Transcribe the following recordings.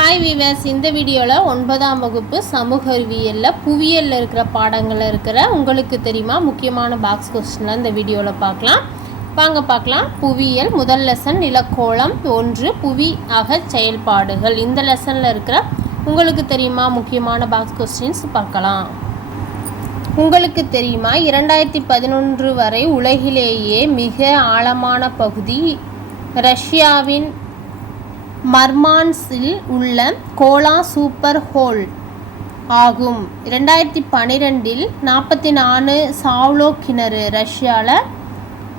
Hi viewers, இந்த வீடியோவில் 9ஆம் வகுப்பு சமூக அறிவியலில் புவியியலில் இருக்கிற பாடங்களில் இருக்கிற உங்களுக்கு தெரியுமா முக்கியமான பாக்ஸ் கொஸ்டினில் இந்த வீடியோவில் பார்க்கலாம். புவியியல் முதல் லெசன் நிலக்கோளம் 1 புவி அக செயல்பாடுகள். இந்த லெசனில் இருக்கிற உங்களுக்கு தெரியுமா முக்கியமான பாக்ஸ் கொஸ்டின்ஸ் பார்க்கலாம். உங்களுக்கு தெரியுமா 2011 வரை உலகிலேயே மிக ஆழமான பகுதி ரஷ்யாவின் மர்மான்ஸில் உள்ள கோலா சூப்பர் ஹோல் ஆகும். 2012 44 சாவ்லோ கிணறு ரஷ்யாவில்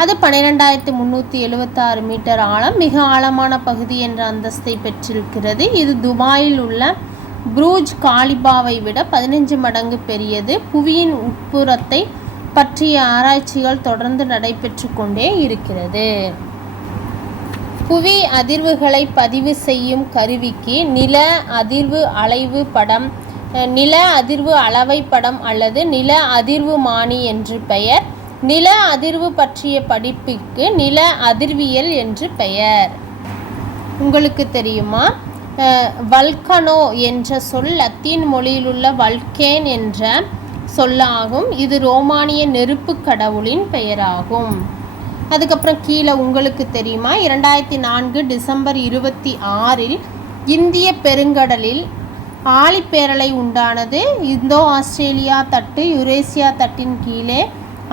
அது 12376 மீட்டர் ஆழம், மிக ஆழமான பகுதி என்ற அந்தஸ்தை பெற்றிருக்கிறது. இது துபாயில் உள்ள புர்ஜ் காலிபாவை விட 15 மடங்கு பெரியது. புவியின் உட்புறத்தை பற்றிய ஆராய்ச்சிகள் தொடர்ந்து நடைபெற்று கொண்டே இருக்கிறது. புவி அதிர்வுகளை பதிவு செய்யும் கருவிக்கு நில அதிர்வு அளவை படம் அல்லது நில அதிர்வுமானி என்று பெயர். நில அதிர்வு பற்றிய படிப்புக்கு நில அதிர்வியல் என்று பெயர். உங்களுக்கு தெரியுமா வல்கனோ என்ற சொல் லத்தீன் மொழியிலுள்ள வல்கேன் என்ற சொல்லாகும். இது ரோமானிய நெருப்பு கடவுளின் பெயராகும். அதுக்கப்புறம் கீழே உங்களுக்கு தெரியுமா 2004 டிசம்பர் 26 இந்திய பெருங்கடலில் ஆழிப்பேரலை உண்டானது. இந்தோ ஆஸ்திரேலியா தட்டு யுரேசியா தட்டின் கீழே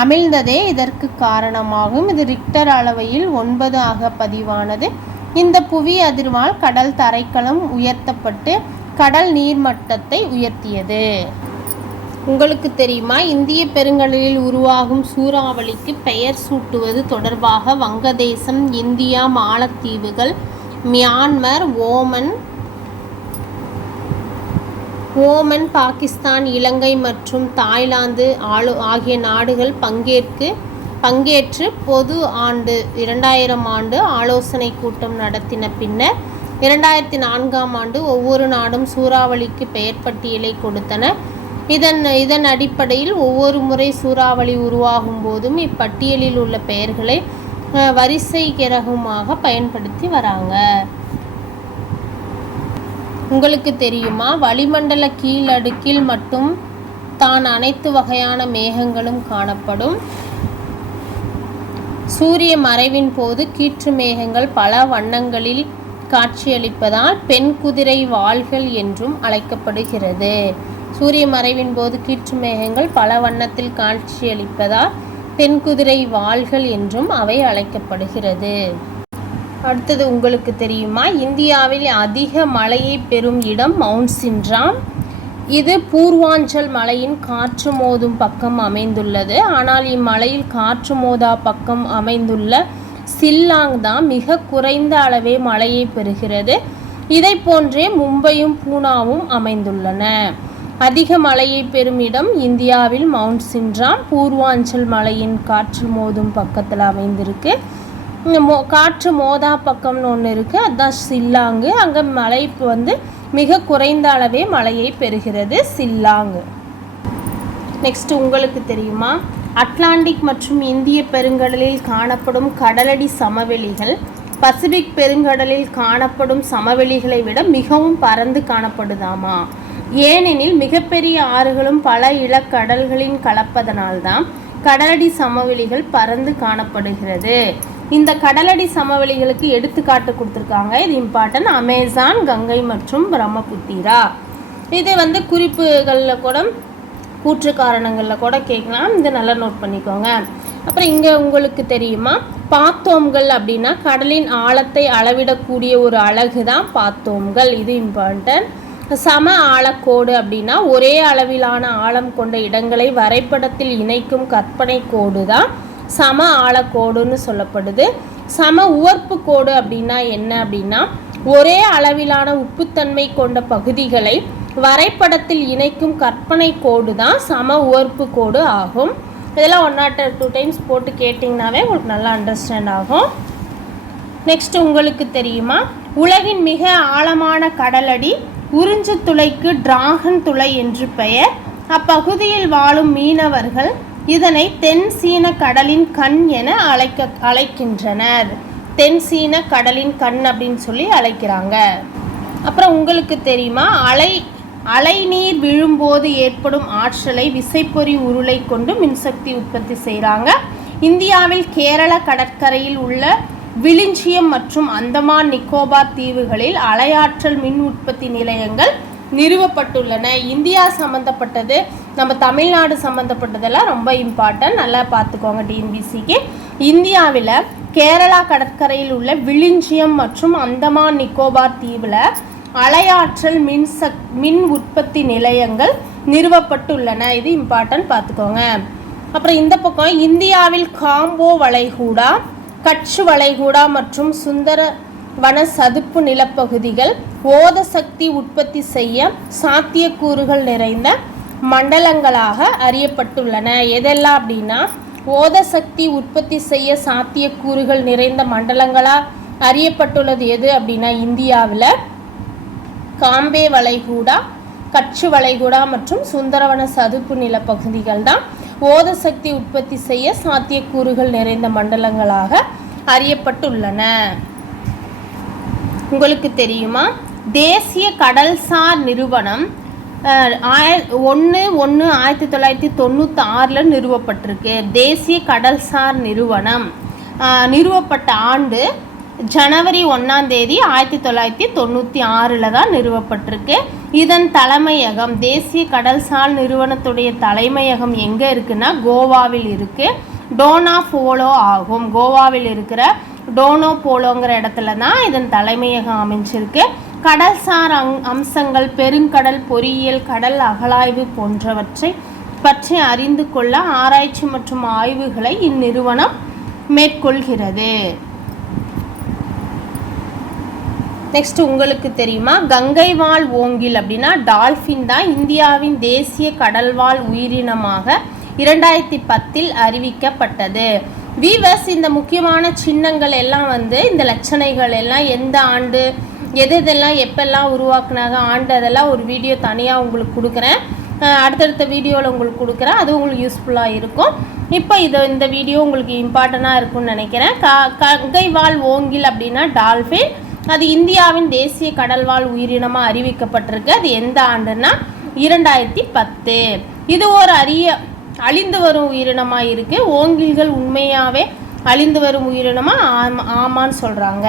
அமிழ்ந்ததே இதற்கு காரணமாகும். இது ரிக்டர் அளவையில் 9 ஆக பதிவானது. இந்த புவி அதிர்வால் கடல் தரைக்களம் உயர்த்தப்பட்டு கடல் நீர்மட்டத்தை உயர்த்தியது. உங்களுக்கு தெரியுமா இந்திய பெருங்கடலில் உருவாகும் சூறாவளிக்கு பெயர் சூட்டுவது தொடர்பாக வங்கதேசம், இந்தியா, மாலத்தீவுகள், மியான்மர், ஓமன், பாகிஸ்தான், இலங்கை மற்றும் தாய்லாந்து ஆகிய நாடுகள் பங்கேற்று பொது ஆண்டு 2000 ஆண்டு ஆலோசனை கூட்டம் நடத்தின. பின்னர் 2004ஆம் ஆண்டு ஒவ்வொரு நாடும் சூறாவளிக்கு பெயர் பட்டியலை கொடுத்தன. இதன் அடிப்படையில் ஒவ்வொரு முறை சூறாவளி உருவாகும் போதும் இப்பட்டியலில் உள்ள பெயர்களை வரிசை கிரகமாக பயன்படுத்தி வராங்க. உங்களுக்கு தெரியுமா வளிமண்டல கீழடுக்கில் மட்டும் தான் அனைத்து வகையான மேகங்களும் காணப்படும். சூரிய மறைவின் போது கீற்று மேகங்கள் பல வண்ணங்களில் காட்சியளிப்பதால் பெண் குதிரை வாள்கள் என்றும் அழைக்கப்படுகிறது. சூரிய மறைவின் போது கீற்று மேகங்கள் பல வண்ணத்தில் காட்சியளிப்பதால் பெண் குதிரை வாள்கள் என்றும் அவை அழைக்கப்படுகிறது. அடுத்தது உங்களுக்கு தெரியுமா இந்தியாவில் அதிக மழையை பெறும் இடம் மவுண்ட் சின்ட்ராம். இது பூர்வாஞ்சல் மலையின் காற்று மோதும் பக்கம் அமைந்துள்ளது. ஆனால் இம்மலையில் காற்று மோதா பக்கம் அமைந்துள்ள சில்லாங் தான் மிக குறைந்த அளவே மழையை பெறுகிறது. இதை போன்றே மும்பையும் பூனாவும் அமைந்துள்ளன. அதிக மழையை பெறும் இடம் இந்தியாவில் மவுண்ட் சின்ட்ராம் பூர்வாஞ்சல் மலையின் காற்று மோதும் பக்கத்தில் அமைந்திருக்கு. காற்று மோதா பக்கம்னு ஒன்று இருக்குது, அதுதான் சில்லாங்கு. அங்கே மழை மிக குறைந்த அளவே மழையை பெறுகிறது சில்லாங். நெக்ஸ்ட் உங்களுக்கு தெரியுமா அட்லாண்டிக் மற்றும் இந்திய பெருங்கடலில் காணப்படும் கடலடி சமவெளிகள் பசிபிக் பெருங்கடலில் காணப்படும் சமவெளிகளை விட மிகவும் பரந்து காணப்படுதாமா. ஏனெனில் மிகப்பெரிய ஆறுகளும் பல இளக்கடல்களின் கலப்பதனால்தான் கடலடி சமவெளிகள் பரந்து காணப்படுகிறது. இந்த கடலடி சமவெளிகளுக்கு எடுத்துக்காட்டு கொடுத்துருக்காங்க. இது இம்பார்ட்டன்ட். அமேசான், கங்கை மற்றும் பிரம்மபுத்திரா. இது குறிப்புகளில் கூட கூற்று காரணங்களில் கூட கேட்கலாம். இதை நல்லா நோட் பண்ணிக்கோங்க. அப்புறம் இங்கே உங்களுக்கு தெரியுமா பாத்தோம்கள் அப்படின்னா கடலின் ஆழத்தை அளவிடக்கூடிய ஒரு அலகு தான் பாத்தோம்கள். இது இம்பார்ட்டன்ட். சம ஆழக்கோடு அப்படின்னா ஒரே அளவிலான ஆழம் கொண்ட இடங்களை வரைபடத்தில் இணைக்கும் கற்பனை கோடு தான் சம ஆழக்கோடுன்னு சொல்லப்படுது. சம உவர்ப்பு கோடு அப்படின்னா என்ன அப்படின்னா ஒரே அளவிலான உப்புத்தன்மை கொண்ட பகுதிகளை வரைபடத்தில் இணைக்கும் கற்பனை கோடு தான் சம உவர்ப்பு கோடு ஆகும். இதெல்லாம் 1 or 2 டைம்ஸ் போட்டு கேட்டிங்கனாவே உங்களுக்கு நல்லா அண்டர்ஸ்டாண்ட் ஆகும். நெக்ஸ்ட் உங்களுக்கு தெரியுமா உலகின் மிக ஆழமான கடலடி உறிஞ்சு துளைக்கு டிராகன் துளை என்று பெயர். அப்பகுதியில் வாழும் மீனவர்கள் இதனை தென் சீன கடலின் கண் என அழைக்கின்றனர். தென் சீன கடலின் கண் அப்படின்னு சொல்லி அழைக்கிறாங்க. அப்புறம் உங்களுக்கு தெரியுமா, அலைநீர் விழும்போது ஏற்படும் ஆற்றலை விசைப்பொறி உருளை கொண்டு மின்சக்தி உற்பத்தி செய்கிறாங்க. இந்தியாவில் கேரள கடற்கரையில் உள்ள விழிஞ்சியம் மற்றும் அந்தமான் நிக்கோபார் தீவுகளில் அலையாற்றல் மின் உற்பத்தி நிலையங்கள் நிறுவப்பட்டுள்ளன. இந்தியா சம்மந்தப்பட்டது, நம்ம தமிழ்நாடு சம்மந்தப்பட்டதெல்லாம் ரொம்ப இம்பார்ட்டன்ட், நல்லா பார்த்துக்கோங்க டிஎன்பிசிக்கு. இந்தியாவில் கேரளா கடற்கரையில் உள்ள விழிஞ்சியம் மற்றும் அந்தமான் நிக்கோபார் தீவில் அலையாற்றல் மின் உற்பத்தி நிலையங்கள் நிறுவப்பட்டுள்ளன. இது இம்பார்ட்டன்ட், பார்த்துக்கோங்க. அப்புறம் இந்த பக்கம் இந்தியாவில் காம்போ வளைகுடா, கட்ச் வளைகுடா மற்றும் சுந்தரவன சதுப்பு நிலப்பகுதிகள் ஓத சக்தி உற்பத்தி செய்ய சாத்தியக்கூறுகள் நிறைந்த மண்டலங்களாக அறியப்பட்டுள்ளன. எதெல்லாம் அப்படின்னா, ஓத சக்தி உற்பத்தி செய்ய சாத்தியக்கூறுகள் நிறைந்த மண்டலங்களாக அறியப்பட்டுள்ளது எது அப்படின்னா, இந்தியாவில் காம்பே வளைகுடா, கட்ச் வளைகுடா மற்றும் சுந்தரவன சதுப்பு நிலப்பகுதிகள் தான் ஓத சக்தி உற்பத்தி செய்ய சாத்தியக்கூறுகள் நிறைந்த மண்டலங்களாக அறியப்பட்டுள்ளன. உங்களுக்கு தெரியுமா, தேசிய கடல்சார் நிறுவனம் 1/1/1996 நிறுவப்பட்டிருக்கு. தேசிய கடல்சார் நிறுவனம் நிறுவப்பட்ட ஆண்டு ஜனவரி 1/1996 தான் நிறுவப்பட்டிருக்கு. இதன் தலைமையகம், தேசிய கடல்சார் நிறுவனத்துடைய தலைமையகம் எங்கே இருக்குன்னா கோவாவில் இருக்குது. டோனா போலோ ஆகும். கோவாவில் இருக்கிற டோனோ போலோங்கிற இடத்துல தான் இதன் தலைமையகம் அமைஞ்சிருக்கு. கடல்சார் அம்சங்கள், பெருங்கடல் பொறியியல், கடல் அகழாய்வு போன்றவற்றை பற்றி அறிந்து கொள்ள ஆராய்ச்சி மற்றும் ஆய்வுகளை இந்நிறுவனம் மேற்கொள்கிறது. நெக்ஸ்ட் உங்களுக்கு தெரியுமா, கங்கை வாழ் ஓங்கில் அப்படின்னா டால்ஃபின் தான் இந்தியாவின் தேசிய கடல்வாழ் உயிரினமாக 2010 அறிவிக்கப்பட்டது. வீவர்ஸ், இந்த முக்கியமான சின்னங்கள் எல்லாம் இந்த லட்சணைகள் எல்லாம் எந்த ஆண்டு எதெல்லாம் எப்பெல்லாம் உருவாக்குனாங்க ஆண்டு, அதெல்லாம் ஒரு வீடியோ தனியாக உங்களுக்கு கொடுக்குறேன். அடுத்தடுத்த வீடியோவில் உங்களுக்கு கொடுக்குறேன், அது உங்களுக்கு யூஸ்ஃபுல்லாக இருக்கும். இப்போ இந்த வீடியோ உங்களுக்கு இம்பார்ட்டண்ட்டாக இருக்கும்னு நினைக்கிறேன். கங்கை வாழ் ஓங்கில் அப்படின்னா டால்ஃபின், அது இந்தியாவின் தேசிய கடல்வாழ் உயிரினமாக அறிவிக்கப்பட்டிருக்கு. அது எந்த ஆண்டுன்னா 2010. இது ஒரு அழிந்து வரும் உயிரினமாக இருக்குது. ஓங்கில்கள் உண்மையாகவே அழிந்து வரும் உயிரினமாக ஆமான்னு சொல்கிறாங்க.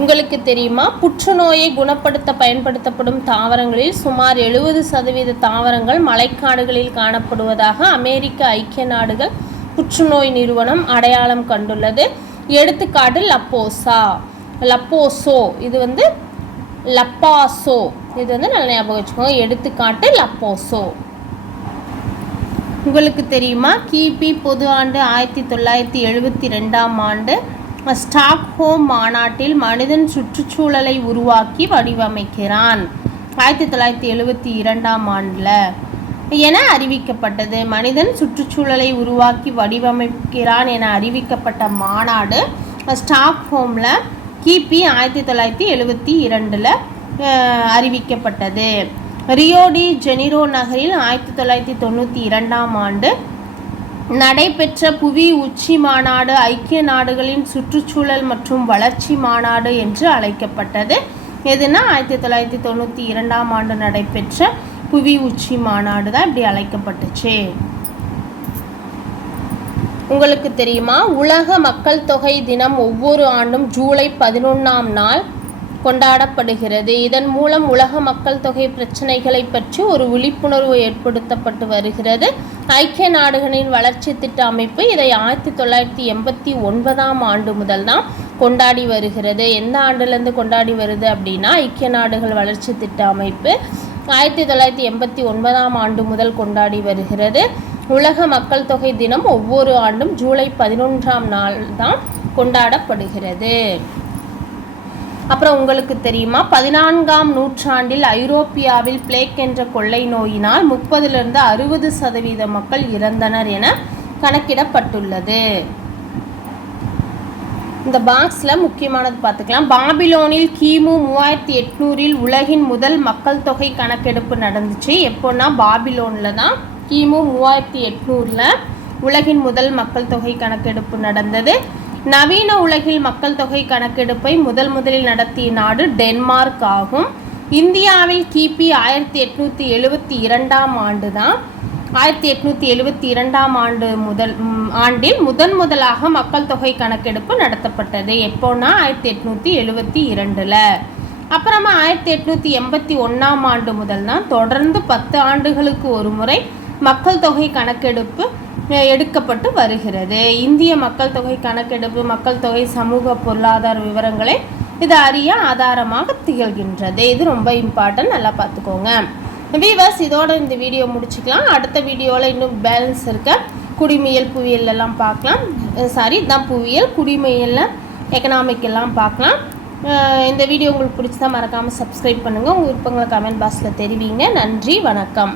உங்களுக்கு தெரியுமா, புற்றுநோயை குணப்படுத்த பயன்படுத்தப்படும் தாவரங்களில் சுமார் 70% தாவரங்கள் மழைக்காடுகளில் காணப்படுவதாக அமெரிக்க ஐக்கிய நாடுகள் புற்றுநோய் நிறுவனம் அடையாளம் கண்டுள்ளது. எடுத்துக்காட்டு லப்போசோ, இது லப்பாசோ, இது நல்ல ஞாபகம் வச்சுக்கோங்க. எடுத்துக்காட்டு லப்போசோ. உங்களுக்கு தெரியுமா, கிபி பொது ஆண்டு 1972 ஸ்டாக்ஹோம் மாநாட்டில் மனிதன் சுற்றுச்சூழலை உருவாக்கி வடிவமைக்கிறான். 1972 என அறிவிக்கப்பட்டது. மனிதன் சுற்றுச்சூழலை உருவாக்கி வடிவமைக்கிறான் என அறிவிக்கப்பட்ட மாநாடு ஸ்டாக்ஹோமில் கிபி 1972 அறிவிக்கப்பட்டது. ரியோ டி ஜெனிரோ நகரில் 1992 நடைபெற்ற புவி உச்சி மாநாடு ஐக்கிய நாடுகளின் சுற்றுச்சூழல் மற்றும் வளர்ச்சி மாநாடு என்று அழைக்கப்பட்டது. எதுனா 1992 நடைபெற்ற புவி உச்சி மாநாடு தான் இப்படி அழைக்கப்பட்டுச்சு. உங்களுக்கு தெரியுமா, உலக மக்கள் தொகை தினம் ஒவ்வொரு ஆண்டும் ஜூலை 11 கொண்டாடப்படுகிறது. இதன் மூலம் உலக மக்கள் தொகை பிரச்சனைகளை பற்றி ஒரு விழிப்புணர்வு ஏற்படுத்தப்பட்டு வருகிறது. ஐக்கிய நாடுகளின் வளர்ச்சி திட்ட அமைப்பு இதை 1989 முதல் தான் கொண்டாடி வருகிறது. எந்த ஆண்டுலேருந்து கொண்டாடி வருது அப்படின்னா, ஐக்கிய நாடுகள் வளர்ச்சி திட்ட அமைப்பு 1989 முதல் கொண்டாடி வருகிறது. உலக மக்கள் தொகை தினம் ஒவ்வொரு ஆண்டும் ஜூலை 11 தான் கொண்டாடப்படுகிறது. அப்புறம் உங்களுக்கு தெரியுமா, 14ஆம் நூற்றாண்டில் ஐரோப்பியாவில் பிளேக் என்ற கொள்ளை நோயினால் 30-60% மக்கள் இறந்தனர் என கணக்கிடப்பட்டுள்ளது. இந்த பாக்ஸில் முக்கியமானது பார்த்துக்கலாம். பாபிலோனில் கிமு 3800 உலகின் முதல் மக்கள் தொகை கணக்கெடுப்பு நடந்துச்சு. எப்போன்னா பாபிலோனில் தான் கிமு 3800 உலகின் முதல் மக்கள் தொகை கணக்கெடுப்பு நடந்தது. நவீன உலகில் மக்கள் தொகை கணக்கெடுப்பை முதலில் நடத்திய நாடு டென்மார்க் ஆகும். இந்தியாவில் கிபி 1872 ஆண்டு தான் 1872 ஆண்டில் முதலாக மக்கள் தொகை கணக்கெடுப்பு நடத்தப்பட்டது. எப்போனா 1872. அப்புறமா 1881 ஆண்டு முதல் தான் தொடர்ந்து 10 ஆண்டுகளுக்கு ஒரு முறை மக்கள் தொகை கணக்கெடுப்பு எடுக்கப்பட்டு வருகிறது. இந்திய மக்கள் தொகை கணக்கெடுப்பு மக்கள் தொகை சமூக பொருளாதார விவரங்களை இது அறிய ஆதாரமாக திகழ்கின்றது. இது ரொம்ப இம்பார்ட்டன்ட், நல்லா பார்த்துக்கோங்க வீவர்ஸ். இதோட இந்த வீடியோ முடிச்சுக்கலாம். அடுத்த வீடியோவில் இன்னும் பேலன்ஸ் இருக்க குடிமையல் புவியியல் எல்லாம் பார்க்கலாம். புவியியல் குடிமையல் எக்கனாமிக் எல்லாம் பார்க்கலாம். இந்த வீடியோ உங்களுக்கு பிடிச்சதா மறக்காமல் சப்ஸ்கிரைப் பண்ணுங்கள். உங்கள் விருப்பங்களை கமெண்ட் பாக்ஸில் தெரிவிங்க. நன்றி, வணக்கம்.